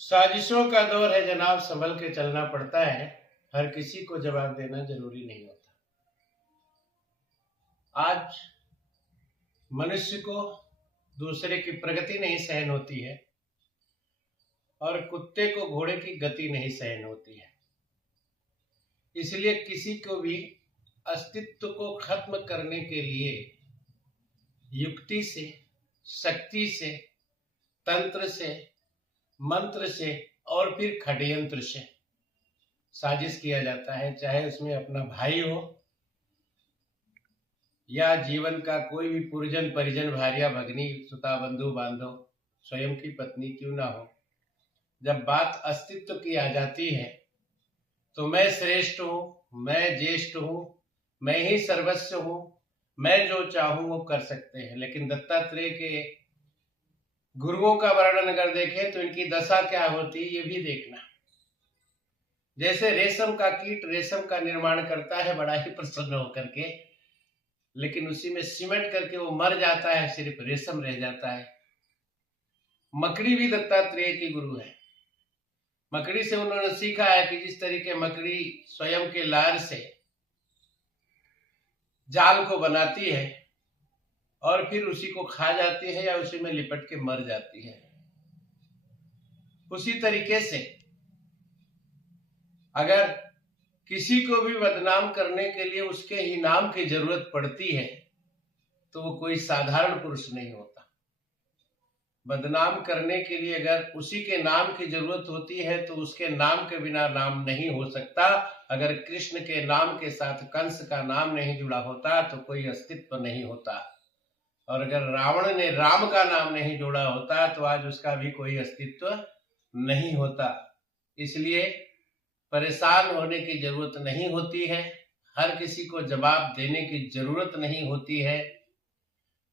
साजिशों का दौर है जनाब, संभल के चलना पड़ता है। हर किसी को जवाब देना जरूरी नहीं होता। आज मनुष्य को दूसरे की प्रगति नहीं सहन होती है और कुत्ते को घोड़े की गति नहीं सहन होती है। इसलिए किसी को भी अस्तित्व को खत्म करने के लिए युक्ति से, शक्ति से, तंत्र से, मंत्र से और फिर षड्यंत्र से साजिश किया जाता है। चाहे उसमें अपना भाई हो या जीवन का कोई भी पुरजन, परिजन, भार्या, भगनी, सुता, बंधु, बांधव, स्वयं की पत्नी क्यों ना हो, जब बात अस्तित्व की आ जाती है तो मैं श्रेष्ठ हूं, मैं ज्येष्ठ हूं, मैं ही सर्वस्व हूं, मैं जो चाहूं वो कर सकते हैं। लेकिन दत्तात्रेय के गुरुओं का वर्णन अगर देखें तो इनकी दशा क्या होती है ये भी देखना। जैसे रेशम का कीट रेशम का निर्माण करता है बड़ा ही प्रसन्न होकर के, लेकिन उसी में सिमट करके वो मर जाता है, सिर्फ रेशम रह जाता है। मकड़ी भी दत्तात्रेय की गुरु है। मकड़ी से उन्होंने सीखा है कि जिस तरीके मकड़ी स्वयं के लार से जाल को बनाती है और फिर उसी को खा जाती है या उसी में लिपट के मर जाती है, उसी तरीके से अगर किसी को भी बदनाम करने के लिए उसके ही नाम की जरूरत पड़ती है तो वो कोई साधारण पुरुष नहीं होता। बदनाम करने के लिए अगर उसी के नाम की जरूरत होती है तो उसके नाम के बिना नाम नहीं हो सकता। अगर कृष्ण के नाम के साथ कंस का नाम नहीं जुड़ा होता तो कोई अस्तित्व नहीं होता, और अगर रावण ने राम का नाम नहीं जोड़ा होता तो आज उसका भी कोई अस्तित्व नहीं होता। इसलिए परेशान होने की जरूरत नहीं होती है, हर किसी को जवाब देने की जरूरत नहीं होती है।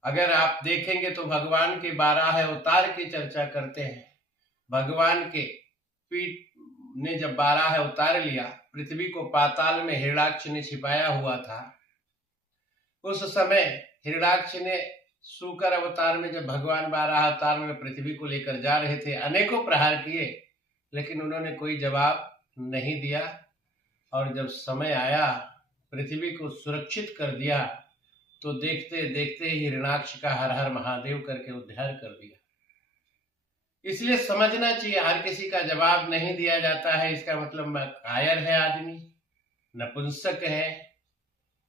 अगर आप देखेंगे तो भगवान के 12 अवतार की चर्चा करते हैं। भगवान के पीठ ने जब 12 अवतार लिया, पृथ्वी को पाताल में हिरण्याक्ष ने छिपाया हुआ था। उस समय हिरण्याक्ष ने सूकर अवतार में जब भगवान 12 अवतार में पृथ्वी को लेकर जा रहे थे, अनेकों प्रहार किए, लेकिन उन्होंने कोई जवाब नहीं दिया। और जब समय आया पृथ्वी को सुरक्षित कर दिया तो देखते देखते ही हिरण्याक्ष का हर हर महादेव करके उद्धार कर दिया। इसलिए समझना चाहिए हर किसी का जवाब नहीं दिया जाता है इसका मतलब कायर है आदमी, नपुंसक है,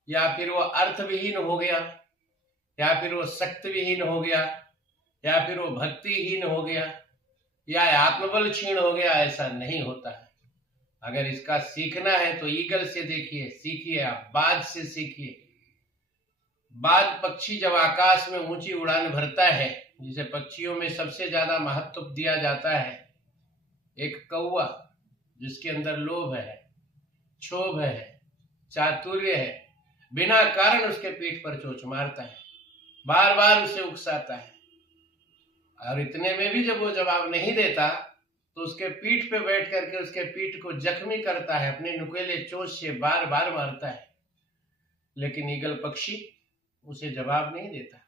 या फिर वो अर्थविहीन हो गया, या फिर वो शक्तिविहीन हो गया, या फिर वो भक्तिहीन हो गया, या आत्मबल क्षीण हो गया। ऐसा नहीं होता है। अगर इसका सीखना है तो ईगल से देखिए, सीखिए, आप बाज से सीखिए। बाज पक्षी जब आकाश में ऊंची उड़ान भरता है, जिसे पक्षियों में सबसे ज्यादा महत्व दिया जाता है, एक कौवा जिसके अंदर लोभ है, क्षोभ है, चातुर्य है, बिना कारण उसके पीठ पर चोंच मारता है, बार बार उसे उकसाता है, और इतने में भी जब वो जवाब नहीं देता तो उसके पीठ पे बैठ करके उसके पीठ को जख्मी करता है, अपने नुकीले चोंच से बार बार मारता है। लेकिन ईगल पक्षी उसे जवाब नहीं देता।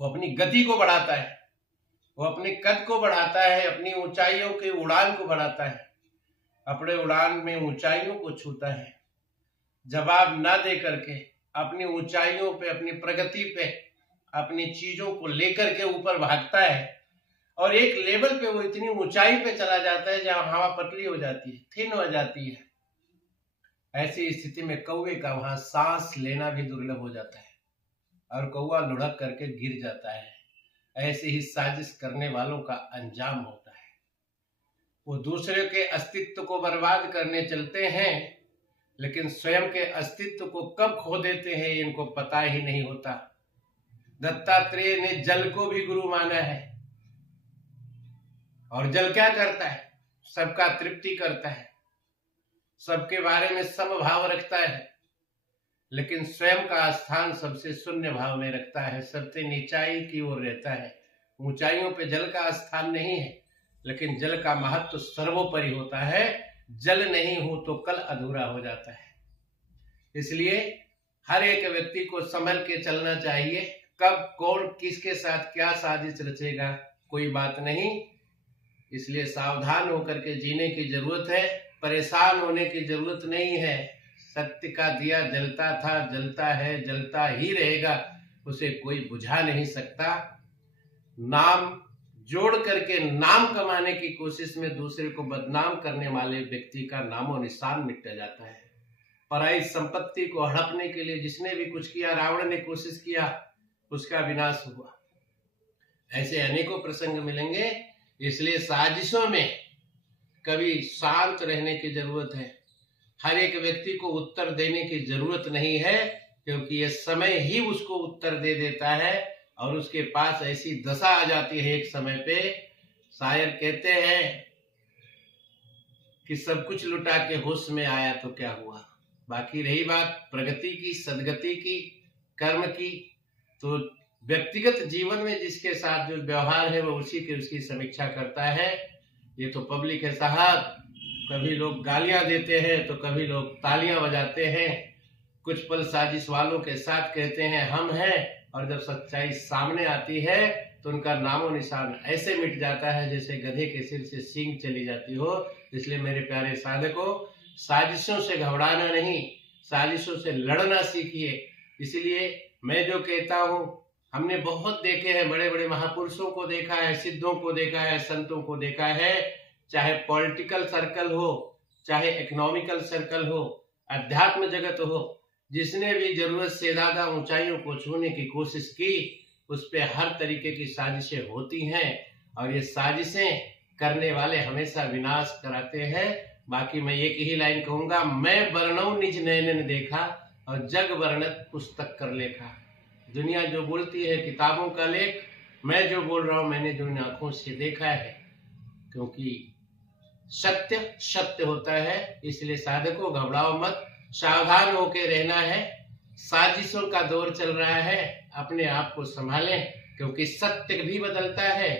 वो अपनी गति को बढ़ाता है, वो अपने कद को बढ़ाता है, अपनी ऊंचाइयों की उड़ान को बढ़ाता है, अपने उड़ान में ऊंचाइयों को छूता है। जवाब ना दे करके अपनी ऊंचाइयों पे, अपनी प्रगति पे, अपनी चीजों को लेकर के ऊपर भागता है, और एक लेवल पे वो इतनी ऊंचाई पे चला जाता है जहां हवा पतली हो जाती है, थिन हो जाती है। ऐसी स्थिति में कौवे का वहां सांस लेना भी दुर्लभ हो जाता है और कौवा लुढ़क करके गिर जाता है। ऐसे ही साजिश करने वालों का अंजाम होता है। वो दूसरे के अस्तित्व को बर्बाद करने चलते हैं, लेकिन स्वयं के अस्तित्व को कब खो देते हैं इनको पता ही नहीं होता। दत्तात्रेय ने जल को भी गुरु माना है, और जल क्या करता है? सबका तृप्ति करता है, सबके बारे में समभाव रखता है, लेकिन स्वयं का स्थान सबसे शून्य भाव में रखता है, सबसे नीचाई की ओर रहता है। ऊंचाइयों पे जल का स्थान नहीं है, लेकिन जल का महत्व सर्वोपरि होता है। जल नहीं हो तो कल अधूरा हो जाता है। इसलिए हर एक व्यक्ति को संभल के चलना चाहिए। कब कौन किसके साथ क्या साजिश रचेगा कोई बात नहीं, इसलिए सावधान होकर के जीने की जरूरत है, परेशान होने की जरूरत नहीं है। सत्य का दिया जलता था, जलता है, जलता ही रहेगा, उसे कोई बुझा नहीं सकता। नाम जोड़ करके नाम कमाने की कोशिश में दूसरे को बदनाम करने वाले व्यक्ति का नामो निशान मिट जाता है। पराई संपत्ति को हड़पने के लिए जिसने भी कुछ किया, रावण ने कोशिश किया, उसका विनाश हुआ। ऐसे अनेकों प्रसंग मिलेंगे। इसलिए साजिशों में कभी शांत रहने की जरूरत है। हर एक व्यक्ति को उत्तर देने की जरूरत नहीं है, क्योंकि यह समय ही उसको उत्तर दे देता है और उसके पास ऐसी दशा आ जाती है एक समय पे। शायर कहते हैं कि सब कुछ लुटा के होश में आया तो क्या हुआ। बाकी रही बात प्रगति की, सदगति की, कर्म की, तो व्यक्तिगत जीवन में जिसके साथ जो व्यवहार है वो उसी की उसकी समीक्षा करता है। ये तो पब्लिक है साहब, कभी लोग गालियां देते हैं तो कभी लोग तालियां बजाते हैं, कुछ पल साजिश वालों के साथ कहते हैं हम हैं, और जब सच्चाई सामने आती है तो उनका नामो निशान ऐसे मिट जाता है जैसे गधे के सिर से सींग चली जाती हो। इसलिए मेरे प्यारे साधकों, साजिशों से घबराना नहीं, साजिशों से लड़ना सीखिए। इसलिए मैं जो कहता हूँ, हमने बहुत देखे हैं, बड़े बड़े महापुरुषों को देखा है, सिद्धों को देखा है, संतों को देखा है, चाहे पॉलिटिकल सर्कल हो, चाहे इकोनॉमिकल सर्कल हो, अध्यात्म जगत हो, जिसने भी जरूरत से ज्यादा ऊंचाइयों को छूने की कोशिश की, उस पे हर तरीके की साजिशें होती हैं, और ये साजिशें करने वाले हमेशा विनाश कराते हैं। बाकी मैं एक ही लाइन कहूंगा, मैं वर्णौ निज नयन देखा और जग वर्णत पुस्तक कर लेखा। दुनिया जो बोलती है किताबों का लेख, मैं जो बोल रहा हूं मैंने जो आंखों से देखा है, क्योंकि सत्य सत्य होता है। इसलिए साधकों घबराओ मत, सावधान होकर रहना है। साजिशों का दौर चल रहा है, अपने आप को संभालें, क्योंकि सत्य भी बदलता है।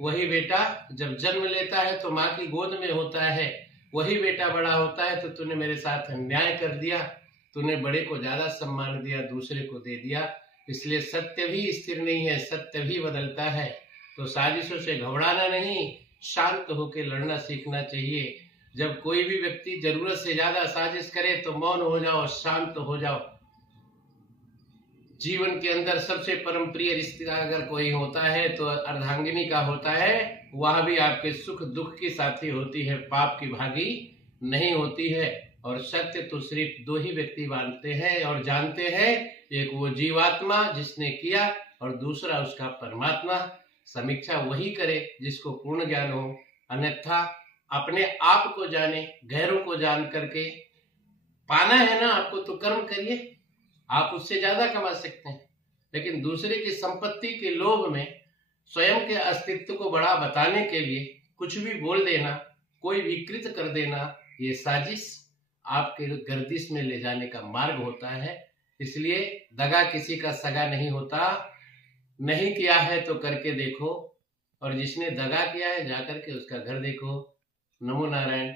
वही बेटा जब जन्म लेता है तो माँ की गोद में होता है, वही बेटा बड़ा होता है तो तूने मेरे साथ अन्याय कर दिया, तूने बड़े को ज्यादा सम्मान दिया, दूसरे को दे दिया। इसलिए सत्य भी स्थिर नहीं है, सत्य भी बदलता है। तो साजिशों से घबराना नहीं, शांत होकर लड़ना सीखना चाहिए। जब कोई भी व्यक्ति जरूरत से ज्यादा साजिश करे तो मौन हो जाओ, शांत हो जाओ। जीवन के अंदर सबसे परम प्रिय रिश्ता अगर कोई होता है तो अर्धांगिनी का होता है। वह भी आपके सुख दुख की साथी होती है, पाप की भागी नहीं होती है। और सत्य तो सिर्फ दो ही व्यक्ति मानते हैं और जानते हैं, एक वो जीवात्मा जिसने किया और दूसरा उसका परमात्मा। समीक्षा वही करे जिसको पूर्ण ज्ञान हो, अन्यथा अपने आप को जाने, गैरों को जान करके पाना है ना आपको, तो कर्म करिए, आप उससे ज्यादा कमा सकते हैं। लेकिन दूसरे की संपत्ति के लोभ में स्वयं के अस्तित्व को बड़ा बताने के लिए कुछ भी बोल देना, कोई भी कृत कर देना, ये साजिश आपके गर्दिश में ले जाने का मार्ग होता है। इसलिए दगा किसी का सगा नहीं होता। नहीं किया है तो करके देखो, और जिसने दगा किया है जाकर के उसका घर देखो। नमो नारायण।